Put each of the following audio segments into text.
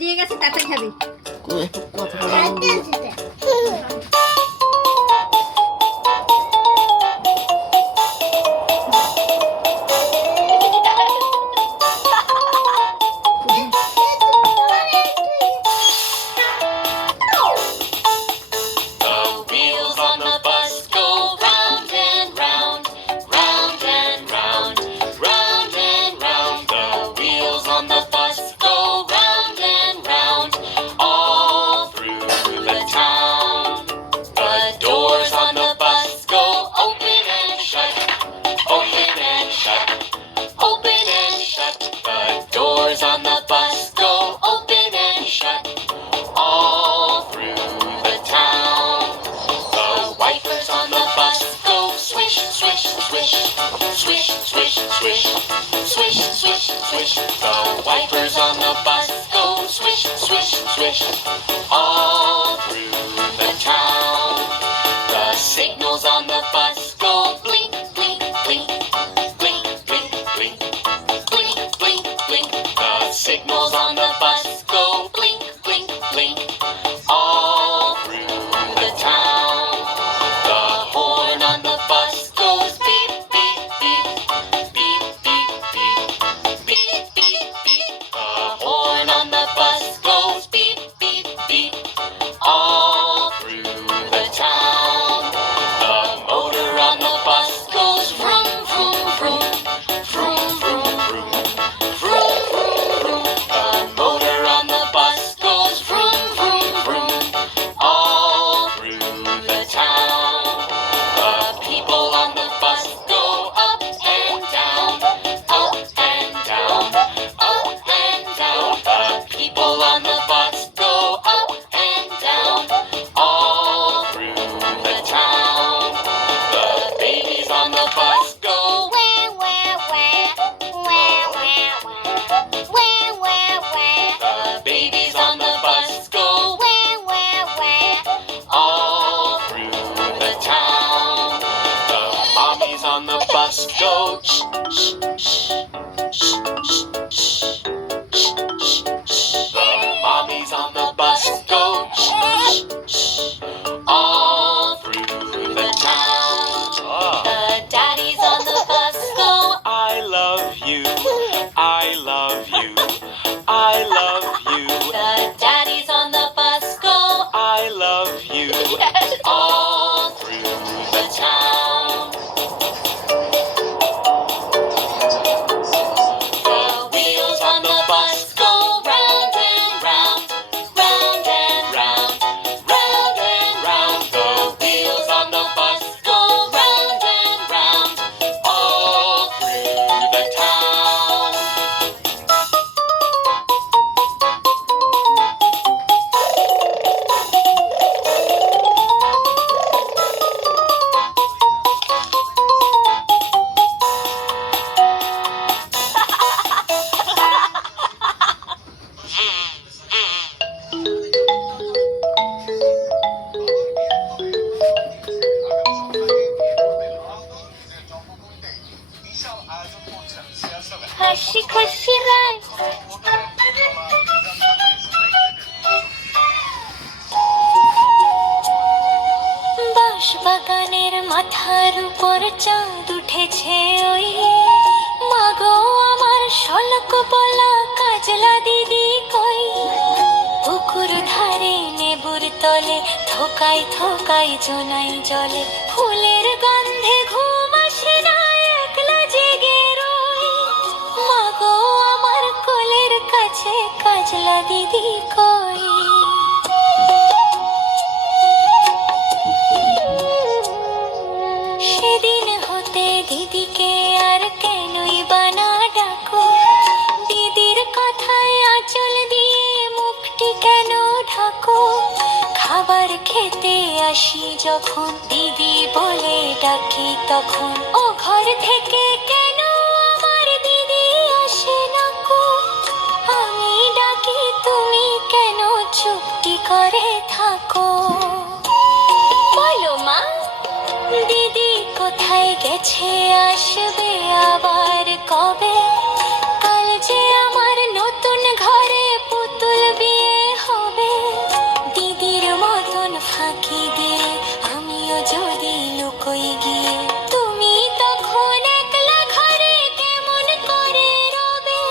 দিয়ে গেছে তাতে খাবি The wipers on the bus go swish, swish, swish all through the town. The signals on the bus go blink, blink, blink, blink, blink, blink, blink, blink, blink. The signals on the bus go blink, blink, blink all through the town. The horn on the bus goes beep, beep, beep, beep, beep, beep. Beep, beep, beep. The horn on the bus goes beep, beep, beep all through the town. The motor on the bus goes vroom, vroom, vroom, vroom, vroom, vroom, vroom, vroom, vroom. The motor on the bus goes vroom, vroom, vroom all through the town. The people on the bus go up and down, up and down, up and down. The people on the bus go up and down all through the town. The babies on the bus go wah, wah, wah, wah, wah, wah, wah, wah, wah. The babies on the bus go wah, wah, wah all through the town. The mommies on the bus go shh, shh, shh, shh, shh, shh. The mommies on the bus go shh, shh, shh, all through the town. The daddies on the bus go I love you, I love you, I love you. The daddies on the bus go I love you all through the town. The wheels on the bus go round and round, round and round, round and round. The wheels on the bus go round and round all through the town. হাসি খুশি রায় বাঁশ বাগানের মাথার উপর চাঁদ উঠেছে ওই মাগো আমার শলক বলা কাজলা দিদি কই পুকুর ধারে নেবুর তলে থোকাই থোকাই জোনাই জলে ফুলের গন্ধে ঘুম আসে না একলা জেগে রই মাগো আমার কোলের কাছে কাজলা দিদি কই সেদিন হতে দিদিকে আর কেনই বানা ডাকো দিদির কথায় আঁচল দিয়ে মুখটি কেন ঢাকো খাবার খেতে আসি যখন দিদি বলে ডাকি তখন ও ঘর থেকে কেন আমার দিদি আসে না কো আমি ডাকি তুমি কেন চুপটি করে থাকো বলো মা দিদি কোথায় গেছে আসবে আবার কবে কাল যে আমার নতুন ঘরে পুতুল বিয়ে হবে দিদির মতন ফাঁকি দিয়ে আমিও যদি লুকোই গিয়ে তুমি তখন একলা ঘরে কেমন করে রবে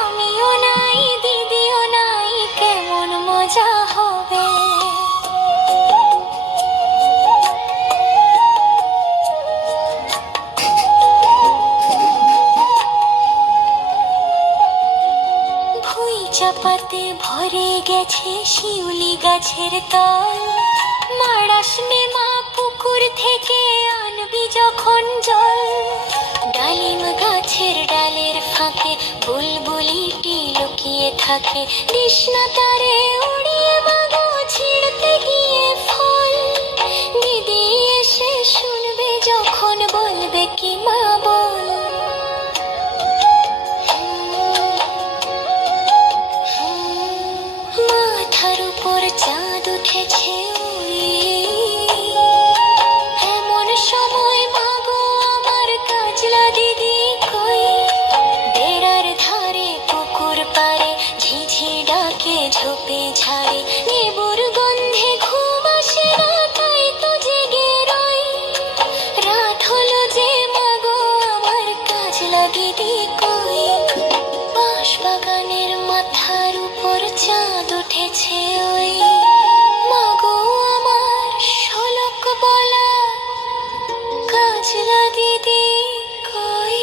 আমিও নাই দিদিও নাই কেমন মজা হবে ভুই চাপাতে ভরে গেছে শিউলি গাছের তল মারাসনে মা পুকুর থেকে আনবি যখন জল ডালিম গাছের ডালের ফাঁকে বুলবুলিটি লুকিয়ে থাকে কৃষ্ণা তারে উড়িয়ে মাগো ছিঁড়তে গিয়ে ফল দিদি এসে শুনবে যখন বলবে কি মা বল মাথার উপর চাঁদ উঠেছে ওই এমন সময় মাগো আমার কাজলা দিদি কই বেড়ার ধারে পুকুর পাড়ে ঝিঝি ডাকে ঝোপে ঝাড়ে লেবুর গন্ধে ঘুম আসে না তাই তো জেগে রই রাত হলো যে মাগো আমার কাজলা দিদি কই বাঁশ বাগানের মাথার উপর চাঁদ উঠেছে ওই মাগো আমার শোলক বলা কাজলা দিদি কই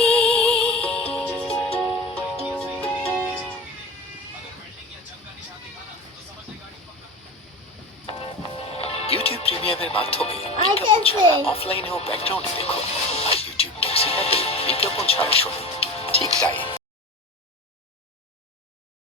ইউটিউব প্রিমিয়ামের মাধ্যমে বিজ্ঞাপন ছাড়া অফলাইনে ও ব্যাকগ্রাউন্ডে দেখুন আর ইউটিউব মিউজিক অ্যাপে বিজ্ঞাপন ছাড়া শুনুন ঠিক তাই